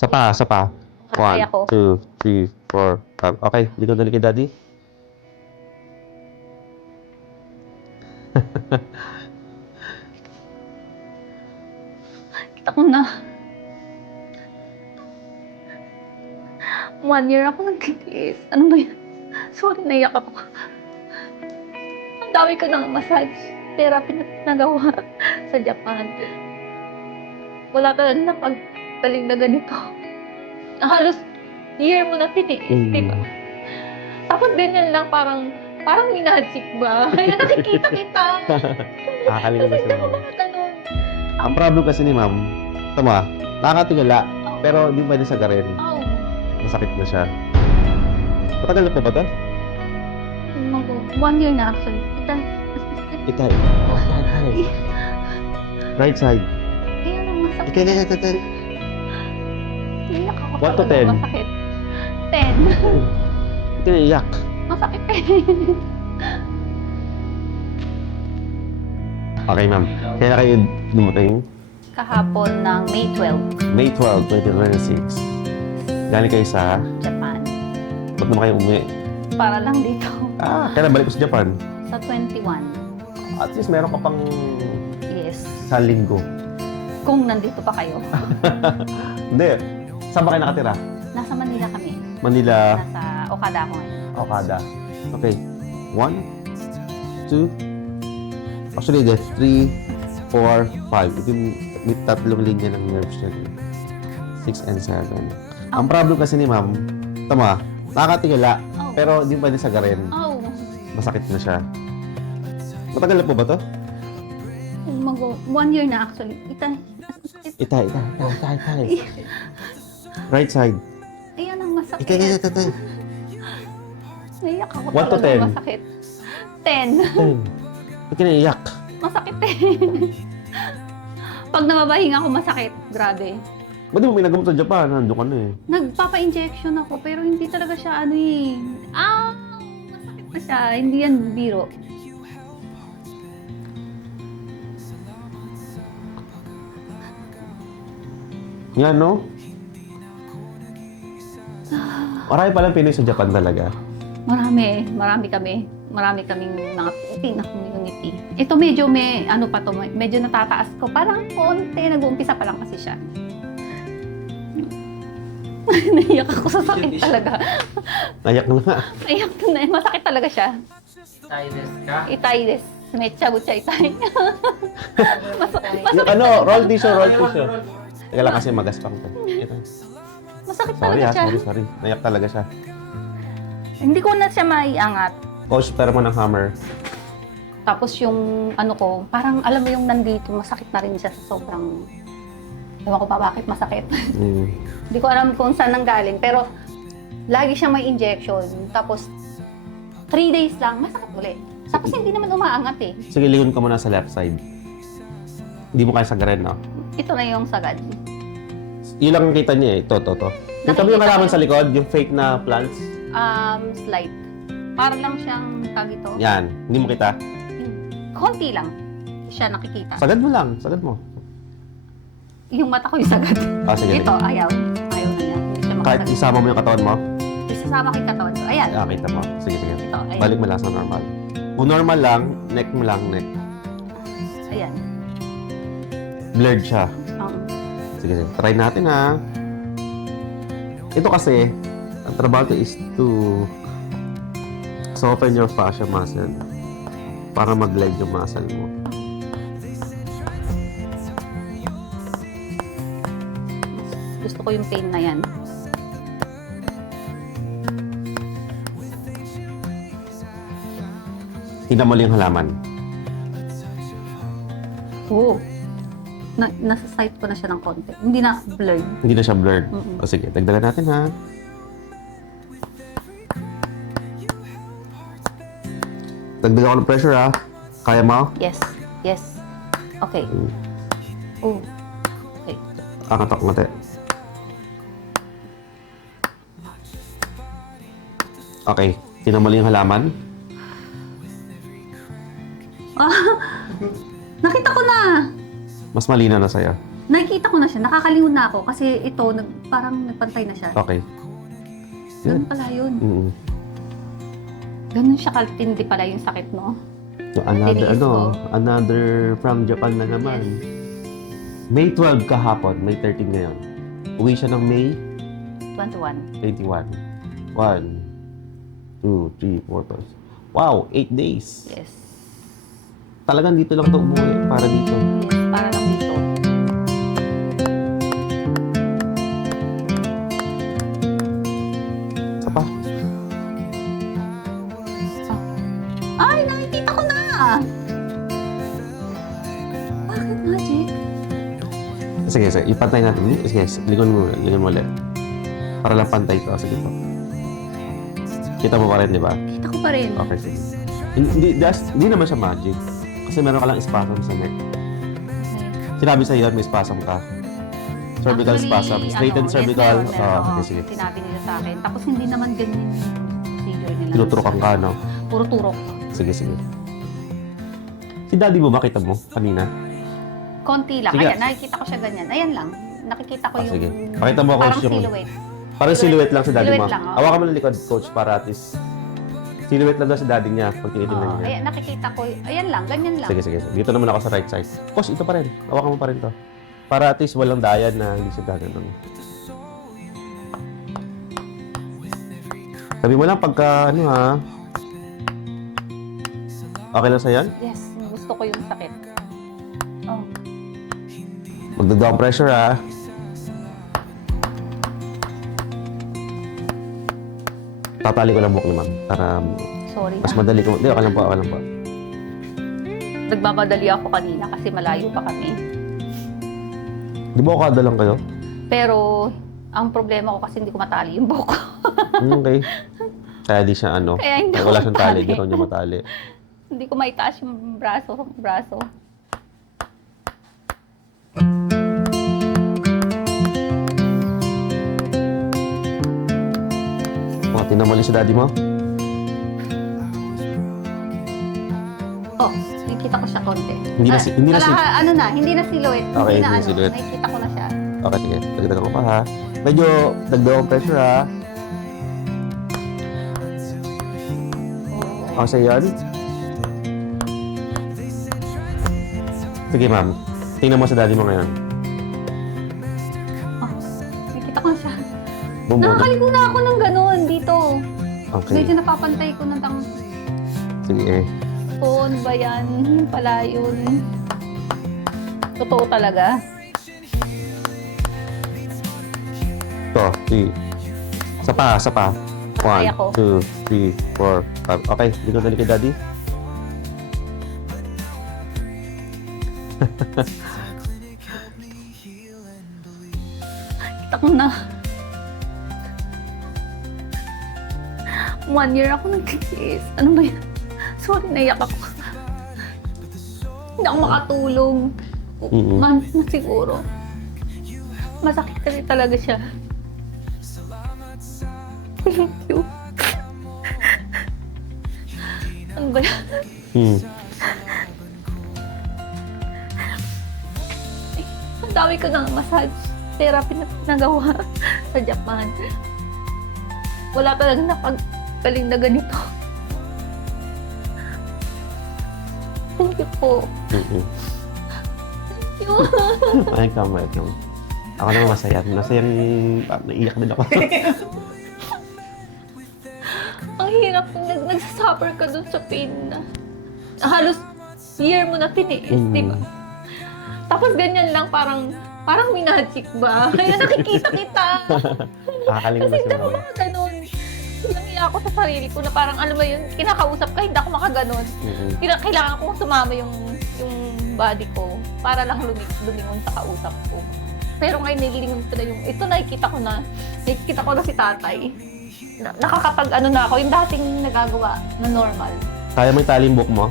Sa pa. Kaya ko. 1, 2, 3, 4, 5. Okay, likod na kay Daddy. Kita ko na. 1 year ako nagtitiis. Ano ba yan? Sorry, naiyak ako. Ang dami ko ng massage therapy na nagawa sa Japan. Wala ka na napagtaling na ganito. Halos year mo na tiniis, di ba? Tapos ganyan lang, parang minadsik ba? Kaya nakikita kita. Nakakalimutan Kasi si hindi ko Ma'am. mga tanong. Ang problem kasi ni Ma'am, tama, nakakatigala, pero hindi pwede sagarin. Oh, Masakit na siya. Matagal na po ba ito? 1 year na actually. Itay. Right side. Kaya nang masakit. Itay. Iyak ako 1 to pag 10. masakit. 10. Itay, iyak. Masakit eh. Okay, Ma'am. Kaya kayo dumating Kahapon ng May 12, May 12, 2026. Galing kayo sa... Japan. Ba't naman kayo umuwi? Para lang dito. Kailan balik ko sa Japan? Sa 21. At least meron ka pang Yes. sa linggo. Kung nandito pa kayo. Hindi. Saan ba kayo nakatira? Nasa Manila kami. Manila, Nasa Okada ako ngayon. Okada. Okay. 1, 2, actually, there's 3, 4, 5. Ito yung may tatlong linya ng nerves niya. 6 and 7. Ang problem kasi ni Ma'am, tama, nakakatigala, Oh. pero hindi pwede sagarin. Oh. Masakit na siya. Matagal na po ba to? 1 year na actually. Itay. Right side. Ayan ang masakit. Itay. Naiyak ako 1 to talaga, 10. masakit. 10. Ba't ka naiyak? Masakit eh. Pag nababahinga ako, masakit. Grabe. Ba't di mo minagamot sa Japan? Nandun ka na eh. Nagpapa-injection ako, pero hindi talaga siya ano eh. Masakit na siya. Hindi yan biro. Yan, no? Marami palang Pinoy sa Japan talaga. Marami kami. Marami kaming mga Pilipino community. Ito medyo may, ano pa to, medyo natataas ko. Parang konti, nag-uumpisa pa lang kasi siya. Naiyak ako sa sakit talaga. Nayak na nga. Naiyak na, masakit talaga siya. Itay des. Mecha butcha itay. Yung ano, roll tissue. Teka lang kasi magaspang to. Ito. Masakit Sorry talaga siya. sorry. Nayak talaga siya. Hindi ko na siya maiangat. Coach, pero mo ng hammer. Tapos yung ano ko, parang alam mo yung nandito, masakit na rin siya sa sobrang... Ewan ko pa bakit masakit. Hindi ko alam kung saan nanggaling. Pero lagi siya may injection. Tapos 3 days lang, masakit ulit. Tapos hindi naman umaangat eh. Sige, lingon ka muna sa left side. Hindi mo kaya sagarin, no? Ito na yung sagad. Yun lang ang kita niya eh. Ito. Yung tabi yung kalaman sa likod, yung fake na plants. Slight. Para lang siyang tagito. Yan. Hindi mo kita. Konti lang siya nakikita. Sagad mo lang. Sagad mo. Yung mata ko yung sagad. Sige. Ito, ayaw. Ayaw na yan. Hindi siya Kahit makasagad. isama mo yung katawan mo, Isasama ko yung katawan ko. Ayan. kita mo. Sige. Ito, ayan. Balik mo lang sa normal. Kung normal lang, neck mo lang, neck. Ayan. Blurred siya. Um, Sige. Try natin ha. Ito kasi, ang trabaho ko is to soften your fascia muscle para mag-glide yung muscle mo. gusto ko yung pain na yan. Tingnan mo lang yung halaman. Oo. Nasa side ko na siya ng konti. Hindi na blurred. Hindi na siya blurred. Mm-mm. O sige, dagdagan natin ha. Dagdagan ko ng pressure ha. Kaya mo? Yes. Yes. Okay. Oh. Okay. Angat ako mati. Okay. Tingnan mo lang yung halaman. Nakita ko na. Mas malinaw na sa'yo. nakikita ko na siya, nakakalingon na ako kasi ito, parang nagpantay na siya. Okay. Ganun pala yun. Mm. Ganun siya kaltindi pala yung sakit, no? So, another, Tiniis ko. another from Japan na naman. May 12 kahapon, May 13 ngayon. Uwi siya ng May 21. 21. 1, 2, 3, 4, 5. Wow, 8 days. Yes. Talagang dito lang ito umuwi, para dito. Yes, para lang dito. Isa pa. Ay, nakikita ko na! Bakit magic? Sige, ipantay natin. Sige, lingon mo ulit. Para lang pantay ito. Sige po. Kita mo pa rin, di ba? Kita ko pa rin. Okay, sige. Hindi naman siya magic. Kasi meron ka lang spasm sa neck. Sinabi sa iyo, may spasm ka. Cervical Actually, spasm. Straightened yes, cervical. meron, Ah, oo. okay, sige. Sinabi nila sa akin. Tapos hindi naman ganyan yung procedure nila. Tinuturokan ka, no? Puro turok. Sige, sige. Si daddy mo, makita mo kanina? Konti lang. Sige. Ayan, nakikita ko siya ganyan. Ayan lang. Nakikita ko yung Sige. Pakita mo, parang coach, yung... silhouette. Parang silhouette lang si daddy mo. Silhouette lang, oo. Hawakan mo ng likod, coach, para at least... Silhouette lang daw si daddy niya pag tinitingnan Oo. niya. Ayan, nakikita ko. Ayan lang, ganyan lang. Sige, sige. Dito naman ako sa right side. Coach, ito pa rin. Hawakan mo pa rin to. Para at least walang dayan na hindi siya gano'n. Sabi mo lang pagka, ano ha? Okay lang sa'yo yan? Yes, gusto ko yung sakit. Oh. Magdagdag ang pressure ha. Tatali ko lang buhok ni ma'am. Para Sorry mas na. madali ko. Hindi, okay lang po, okay lang po. Nagmamadali ako kanina kasi malayo pa kami. Di ba okada lang kayo? Pero, ang problema ko kasi hindi ko matali yung buhok ko. Okay. Kaya di siya ano. Kaya hindi Kaya ko wala siyang tali, matali. di raw niya matali. Hindi ko maitaas yung braso. O, tinan mo ulit si daddy mo. Oh, nakikita ko siya konti. Hindi na si- hindi na si- Ano na, hindi na silhouette. Okay, hindi na hindi na ano, silhouette. nakikita ko na siya. Okay, sige. Dagdagan ko pa ha. Medyo dagdag ang pressure ha. Oh. Okay sa'yo yan? Sige ma'am. Tingnan mo sa daddy mo ngayon. Oh, nakikita ko na siya. Bumbo. Nakakaligo na ako ng ganun dito. Okay. Medyo napapantay ko ng Sige eh. phone ba yan? Pala yun. Totoo talaga. Ito. Sige. Isa pa. Kaya 1, ko. 2, 3, 4, 5. Okay. Dito dali kay daddy. Kita ko na. 1 year ako nag-kiss. Ano ba yan? Sorry, naiyak ako. Hindi ako makatulog. Mm-mm. Months na siguro. Masakit kasi talaga siya. Thank you. Ano ba yan? Ang dami ko ng massage therapy na nagawa sa Japan. Wala talaga napagaling na ganito. Thank you po. Mm-mm. Thank you. Welcome. Ako naman masaya. Masayang naiiyak din ako. Ang hirap kung nagsasuffer ka dun sa pain na halos year mo na tiniis, di ba? Tapos ganyan lang, parang minagik ba? Kaya nakikita kita. Nakakalingon Kasi na hindi siya. ako makaganon. Nangiya ako sa sarili ko na parang, alam mo yun, kinakausap ka, hindi ako makaganon. Mm-mm. Kailangan kong sumama yung body ko para lang lumingon sa kausap ko. Pero ngayon nagilingon ko na yung, ito nakikita ko na si tatay. Nakakapag na ako, yung dating nagagawa na normal. Kaya mo itali yung buhok mo?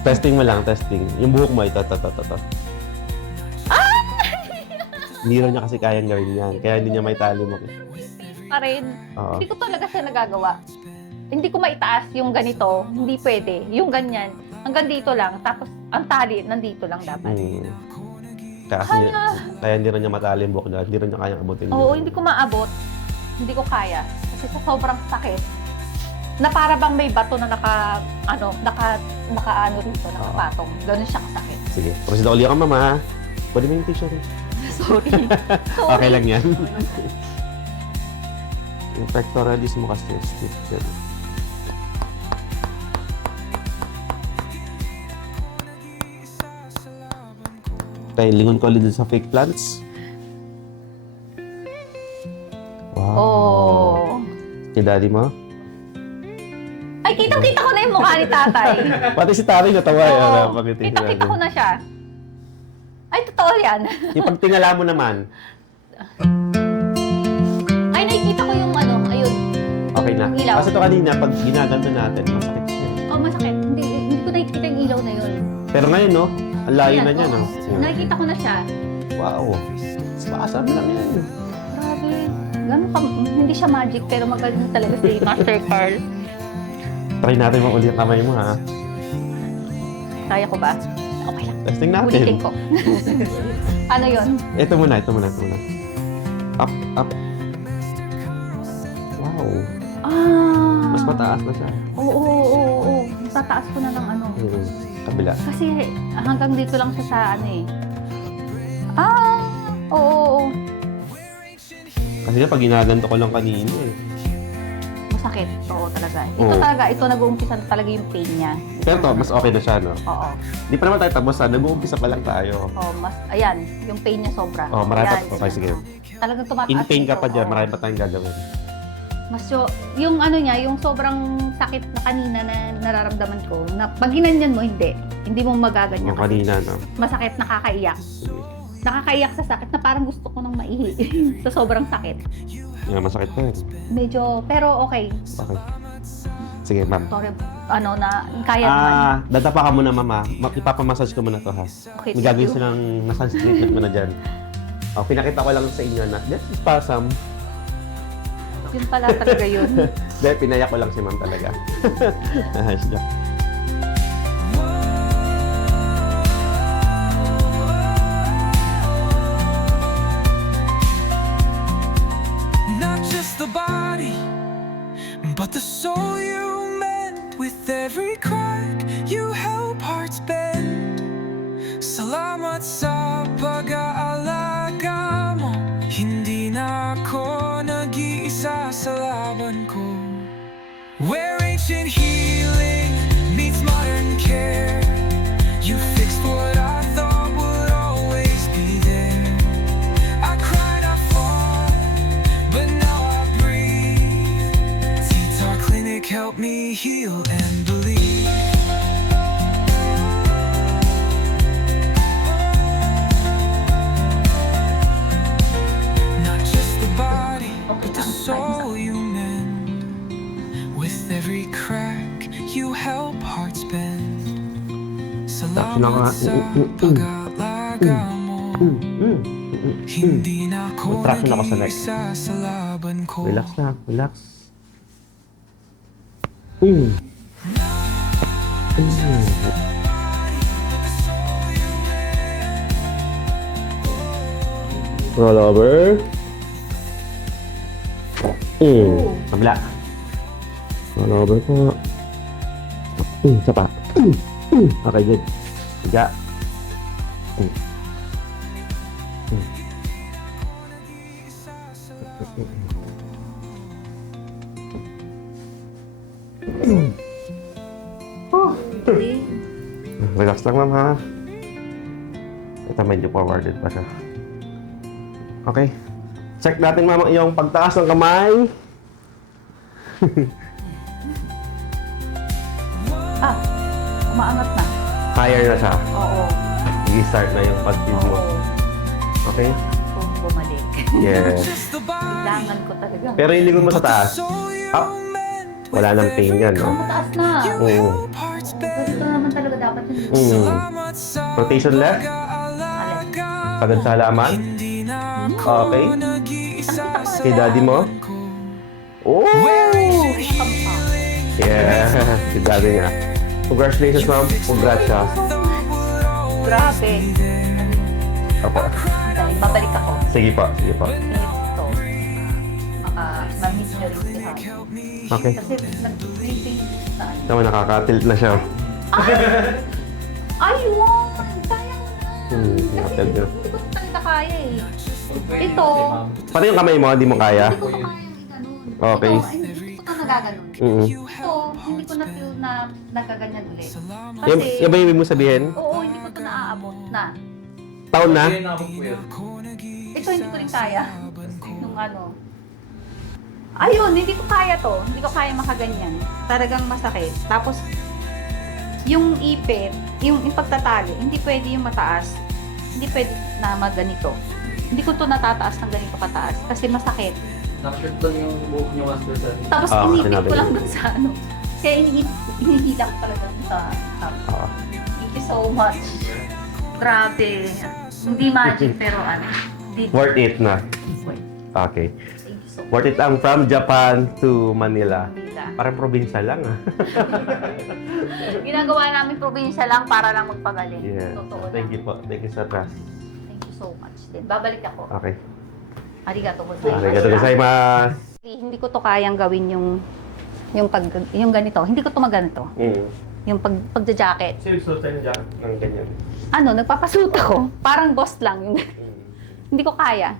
Testing mo lang, testing. Yung buhok mo, ito. Hindi raw niya kasi kayang gawin yan. Kaya hindi niya may tali mo. Pa rin. Oo. Hindi ko talaga siya nagagawa. Hindi ko maitaas yung ganito. Hindi pwede. Yung ganyan. Hanggang dito lang. Tapos, ang tali, nandito lang dapat. Mm. Kaya hindi rin niya matali yung buhok niya. Hindi rin niya kayang abutin. Oo, hindi ko maabot. Hindi ko kaya. Kasi sa sobrang sakit, na para bang may bato na naka rito, nakapatong. Ganun siya kasakit. Sige. Proceed ulit ako, mama, ha? Pwede mo yung tissue rin. Sorry. Okay lang yan. Yung pectoralis mo kasi stiff dyan. Okay, lingon ko ulit dun sa fake plants. Wow. Oh. Kay daddy mo? Ay, kitang-kita ko na yung mukha ni tatay. Pati si Tari natawa Oo. yan. Bakit Kitang-kita ko na siya. Ay, totoo yan. Yung pagtingala mo naman, Ay, nakikita ko yung ano, ayun. okay na. Yung ilaw. Kasi ito kanina, pag ginaganto natin, masakit siya. Oh, masakit. Hindi ko nakikita yung ilaw na yun. Pero ngayon, no? Ang layo Ayan, na niya, oo. no? Yan. Nakikita ko na siya. Wow. Spasm lang yan. Grabe. Ganun ka, hindi siya magic, pero magaling talaga si Master Carl. Try natin mo ulit ang kamay mo, ha? Kaya ko ba? Okay lang. Testing natin. Ulitin ko. Ano yun? Ito muna. Up. Wow. Ah. Mas mataas na siya. Oo. Tataas ko na ng ano. Kabila. Kasi hanggang dito lang siya sa ano eh. Ah. Oo. Kasi nga, pag ginaganto ko lang kanina, eh. Masakit. Oo talaga. Ito Oo. talaga. Ito nag-uumpisa na talaga yung pain niya. Pero to, mas okay na siya, no? Oo. Di pa naman tayo tapos, ha? Nag-uumpisa pa lang tayo. Oh, ayan, yung pain niya sobra. Oh, marami pa. Ayan. Okay, sige. Talagang tumataas. In pain ka ito, pa dyan, oo. marami pa tayong gagawin. Yung ano niya, yung sobrang sakit na kanina na nararamdaman ko, na pag ginanyan mo, hindi mo magaganyan. Yung kanina, no? Masakit, nakakaiyak. Sige. Nakakaiyak sa sakit na parang gusto ko nang maihi. Sa sobrang sakit. Yan, masakit pa yun. Medyo, pero okay. Okay. Sige, ma'am. Sorry, kaya naman. Dadapa ka muna, mama. Ipapamassage ko muna to, ha? Okay, May thank gagawin you. silang massage treatment mo na dyan. Oh, pinakita ko lang sa inyo na, that's spasm. Yun pala talaga yun. Dahil pinayak ko lang si ma'am talaga. Ayos dyan. Not just the body, but the soul you mend. With every crack, you help hearts bend. Salamat sa pag-aalaga mo. Hindi na ako nag-iisa sa laban ko. Where ancient healing meets modern care, you fixed what I thought would always be there. I cried, I fought, but now I breathe. T-Tar Clinic helped me heal and believe. Not just the body, but the soul you mend. With every crack, you help hearts bend. Salamat sa pag-aalaga mo. Hindi na ako Traction ako sa neck. nag-iisa sa laban ko. Relax lang, relax. Roll over. Kabila. Roll over po. Isa pa. Okay, good. Higa. Relax lang, ma'am, ha? Ito, medyo forwarded pa siya. Okay. Check natin, ma'am, yung pagtaas ng kamay. Umaangat na. Higher na siya. Oo. I-start na yung pag-feel mo. Oo. Okay? Kung bumalik. Yes. Kailangan ko talaga. Pero yung likod mo sa taas, wala nang pain yan, no? Mataas na. Oo. Ganito naman talaga dapat yun. Rotation left. Pagod sa halaman. Okay. Kay daddy mo. Oh! Yeah. Si daddy niya. Congratulations, ma'am. Congrats siya. Grabe. Opo. Dahil babalik ako. Sige po, sige po. Ito. Ma-miss nyo rin si Han. Okay. Kasi nag-briefing na ano. Tama, nakaka-tilt na siya. Ayun! Kaya mo na. Kasi nakatilt na. hindi ko talaga kaya eh. Ito, Pati yung kamay mo, hindi mo kaya? hindi ko pa kaya yung ganun. Okay. Ito, ay, hindi ko pa nagaganon. Mm. Ito, hindi ko na-feel na nagkaganyan ulit. Yung, Kasi, yung ba yung ibig mo sabihin? oo, hindi ko ito naaabot na. Taon na? Ito, hindi ko rin kaya. Nung ano. Ayun, hindi ko kaya to. Hindi ko kaya makaganyan. Talagang masakit. Tapos, yung ipit, yung pagtatali, hindi pwede yung mataas. Hindi pwede na maganito. Hindi ko to natataas ng ganito kataas kasi masakit. Nakashoot lang yung buhok niyo, Master San. Tapos inipit sinabi ko niya. lang dun sa ano. Kaya hinihila ko talaga dun sa Oo. Thank you so much. Grabe. Hindi magic pero ano. Worth it na. Okay. Thank you so much. Worth it ang from Japan to Manila. Manila. Parang probinsya lang ah. Ginagawa namin probinsya lang para lang magpagaling. Yeah. Totoo Thank lang. you po. Thank you sa trust. Thank you so much. Din. Babalik ako. Okay. Arigato gozaimasu. Arigato gozaimasu. Hindi ko to kayang gawin yung ganito. Hindi ko to maganito. Yung pagja-jacket. Sino gusto tayo dyan ng ganyan? Ano, nagpapasuot ako. Parang boss lang. Yung hindi ko kaya.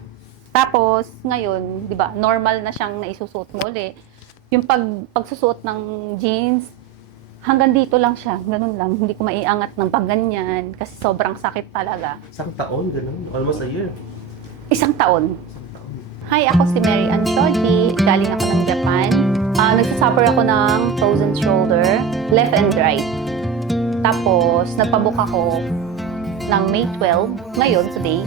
Tapos, ngayon, di ba, normal na siyang naisusuot mo ulit. Yung pagsusuot ng jeans, hanggang dito lang siya. Ganun lang. Hindi ko maiangat ng pagganyan kasi sobrang sakit talaga. Isang taon, ganun. Almost a year. 1 taon. Hi, ako si Mary Ann Shoji. Galing ako ng Japan. Nagsasuffer ako ng frozen shoulder, left and right. Tapos, nagpabook ako ng May 12, ngayon, today.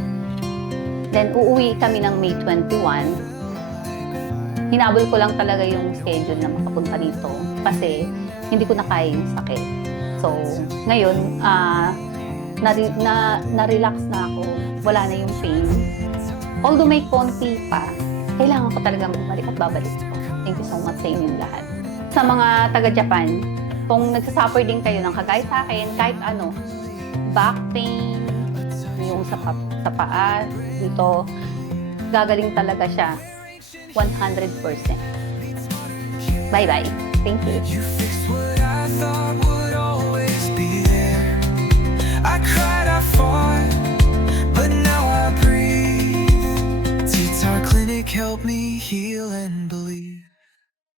Then, uuwi kami ng May 21. Hinabol ko lang talaga yung schedule na makapunta dito kasi hindi ko na kaya yung sakit. So, ngayon, na-relax na ako. Wala na yung pain. Although may konti pa, kailangan ko talaga bumalik at babalik ko. Thank you so much sa inyong lahat. Sa mga taga-Japan, kung nagsasuffer din kayo ng kagaya sa akin, kahit ano, back pain, yung sa paa, dito, gagaling talaga siya 100%. Bye-bye. Thank you. You fixed what